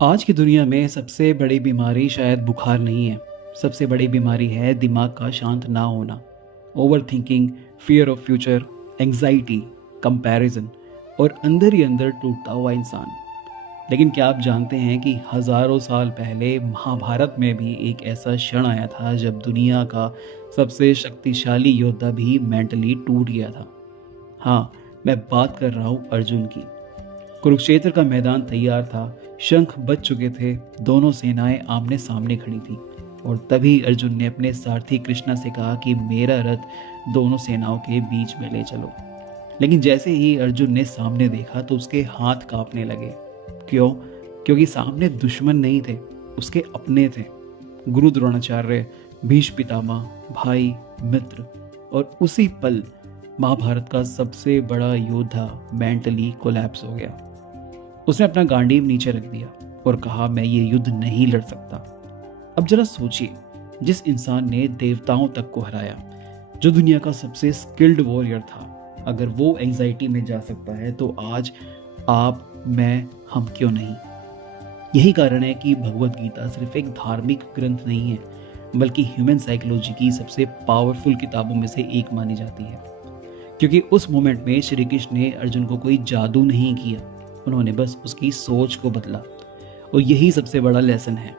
आज की दुनिया में सबसे बड़ी बीमारी शायद बुखार नहीं है। सबसे बड़ी बीमारी है दिमाग का शांत ना होना। Over thinking, fear of future, anxiety, comparison और अंदर ही अंदर टूटता हुआ इंसान। लेकिन क्या आप जानते हैं कि हजारों साल पहले महाभारत में भी एक ऐसा क्षण आया था जब दुनिया का सबसे शक्तिशाली योद्धा भी मेंटली टूट गया था। हाँ, मैं बात कर रहा हूँ अर्जुन की। कुरुक्षेत्र का मैदान तैयार था, शंख बज चुके थे, दोनों सेनाएं आमने सामने खड़ी थी और तभी अर्जुन ने अपने सारथी कृष्णा से कहा कि मेरा रथ दोनों सेनाओं के बीच में ले चलो। लेकिन जैसे ही अर्जुन ने सामने देखा तो उसके हाथ कांपने लगे। क्यों? क्योंकि सामने दुश्मन नहीं थे, उसके अपने थे। गुरु द्रोणाचार्य, भीष्म पितामह, भाई, मित्र। और उसी पल महाभारत का सबसे बड़ा योद्धा मेंटली कोलैप्स हो गया। उसने अपना गांडीव नीचे रख दिया और कहा, मैं ये युद्ध नहीं लड़ सकता। अब जरा सोचिए, जिस इंसान ने देवताओं तक को हराया, जो दुनिया का सबसे स्किल्ड वॉरियर था, अगर वो एंजाइटी में जा सकता है तो आज आप, मैं, हम क्यों नहीं? यही कारण है कि भगवत गीता सिर्फ एक धार्मिक ग्रंथ नहीं है, बल्कि ह्यूमन साइकोलॉजी की सबसे पावरफुल किताबों में से एक मानी जाती है। क्योंकि उस मोमेंट में श्री कृष्ण ने अर्जुन को कोई जादू नहीं किया, उन्होंने बस उसकी सोच को बदला। और यही सबसे बड़ा लेसन है।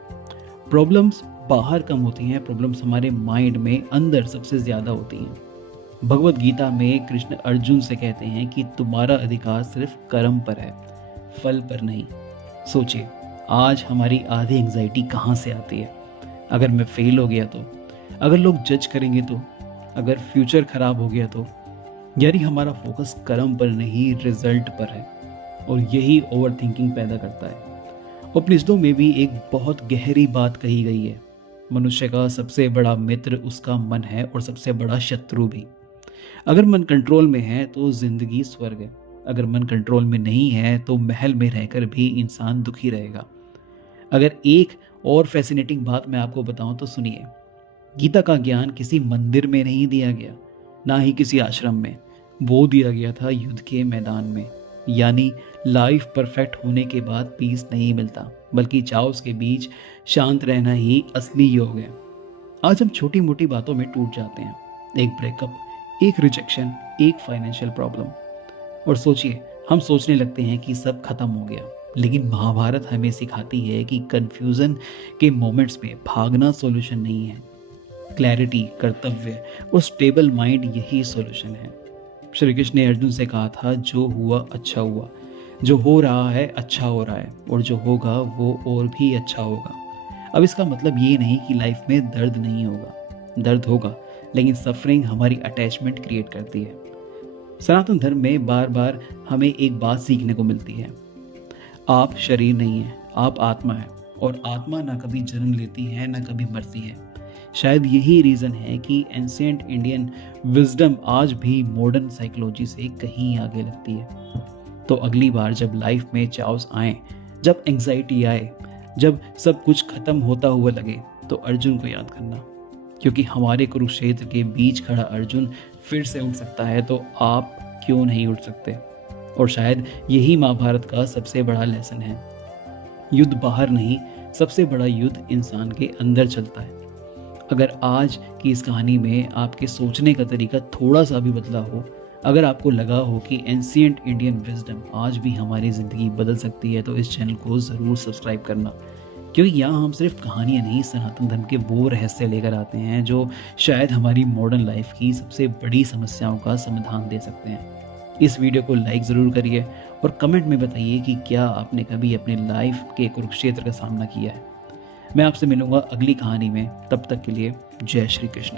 प्रॉब्लम्स बाहर कम होती हैं, प्रॉब्लम्स हमारे माइंड में अंदर सबसे ज्यादा होती हैं। भगवत गीता में कृष्ण अर्जुन से कहते हैं कि तुम्हारा अधिकार सिर्फ कर्म पर है, फल पर नहीं। सोचिए, आज हमारी आधी एंजाइटी कहाँ से आती है? अगर मैं फेल हो गया तो, अगर लोग जज करेंगे तो, अगर फ्यूचर खराब हो गया तो। यानी हमारा फोकस कर्म पर नहीं, रिजल्ट पर है। और यही ओवर थिंकिंग पैदा करता है। उपनिषदों में भी एक बहुत गहरी बात कही गई है, मनुष्य का सबसे बड़ा मित्र उसका मन है और सबसे बड़ा शत्रु भी। अगर मन कंट्रोल में है तो जिंदगी स्वर्ग है, अगर मन कंट्रोल में नहीं है तो महल में रहकर भी इंसान दुखी रहेगा। अगर एक और फैसिनेटिंग बात मैं आपको बताऊं तो सुनिए, गीता का ज्ञान किसी मंदिर में नहीं दिया गया, ना ही किसी आश्रम में, वो दिया गया था युद्ध के मैदान में। यानी लाइफ परफेक्ट होने के बाद पीस नहीं मिलता, बल्कि चाओस के बीच शांत रहना ही असली योग है। आज हम छोटी मोटी बातों में टूट जाते हैं, एक ब्रेकअप, एक रिजेक्शन, एक फाइनेंशियल प्रॉब्लम, और सोचिए, हम सोचने लगते हैं कि सब खत्म हो गया। लेकिन महाभारत हमें सिखाती है कि कंफ्यूजन के मोमेंट्स में भागना सॉल्यूशन नहीं है। क्लैरिटी, कर्तव्य और स्टेबल माइंड यही सॉल्यूशन है। श्री कृष्ण ने अर्जुन से कहा था, जो हुआ अच्छा हुआ, जो हो रहा है अच्छा हो रहा है, और जो होगा वो और भी अच्छा होगा। अब इसका मतलब ये नहीं कि लाइफ में दर्द नहीं होगा, दर्द होगा, लेकिन सफरिंग हमारी अटैचमेंट क्रिएट करती है। सनातन धर्म में बार बार हमें एक बात सीखने को मिलती है, आप शरीर नहीं है, आप आत्मा है, और आत्मा ना कभी जन्म लेती है ना कभी मरती है। शायद यही रीज़न है कि एंशिएंट इंडियन विजडम आज भी मॉडर्न साइकोलॉजी से कहीं आगे लगती है। तो अगली बार जब लाइफ में चाओस आए, जब एंग्जाइटी आए, जब सब कुछ खत्म होता हुआ लगे, तो अर्जुन को याद करना। क्योंकि हमारे कुरुक्षेत्र के बीच खड़ा अर्जुन फिर से उठ सकता है, तो आप क्यों नहीं उठ सकते? और शायद यही महाभारत का सबसे बड़ा लेसन है। युद्ध बाहर नहीं, सबसे बड़ा युद्ध इंसान के अंदर चलता है। अगर आज की इस कहानी में आपके सोचने का तरीका थोड़ा सा भी बदला हो, अगर आपको लगा हो कि एंशिएंट इंडियन विजडम आज भी हमारी ज़िंदगी बदल सकती है, तो इस चैनल को ज़रूर सब्सक्राइब करना। क्योंकि यहाँ हम सिर्फ कहानियाँ नहीं, सनातन धर्म के वो रहस्य लेकर आते हैं जो शायद हमारी मॉडर्न लाइफ की सबसे बड़ी समस्याओं का समाधान दे सकते हैं। इस वीडियो को लाइक ज़रूर करिए और कमेंट में बताइए कि क्या आपने कभी अपने लाइफ के कुरुक्षेत्र का सामना किया है। मैं आपसे मिलूंगा अगली कहानी में, तब तक के लिए जय श्री कृष्ण।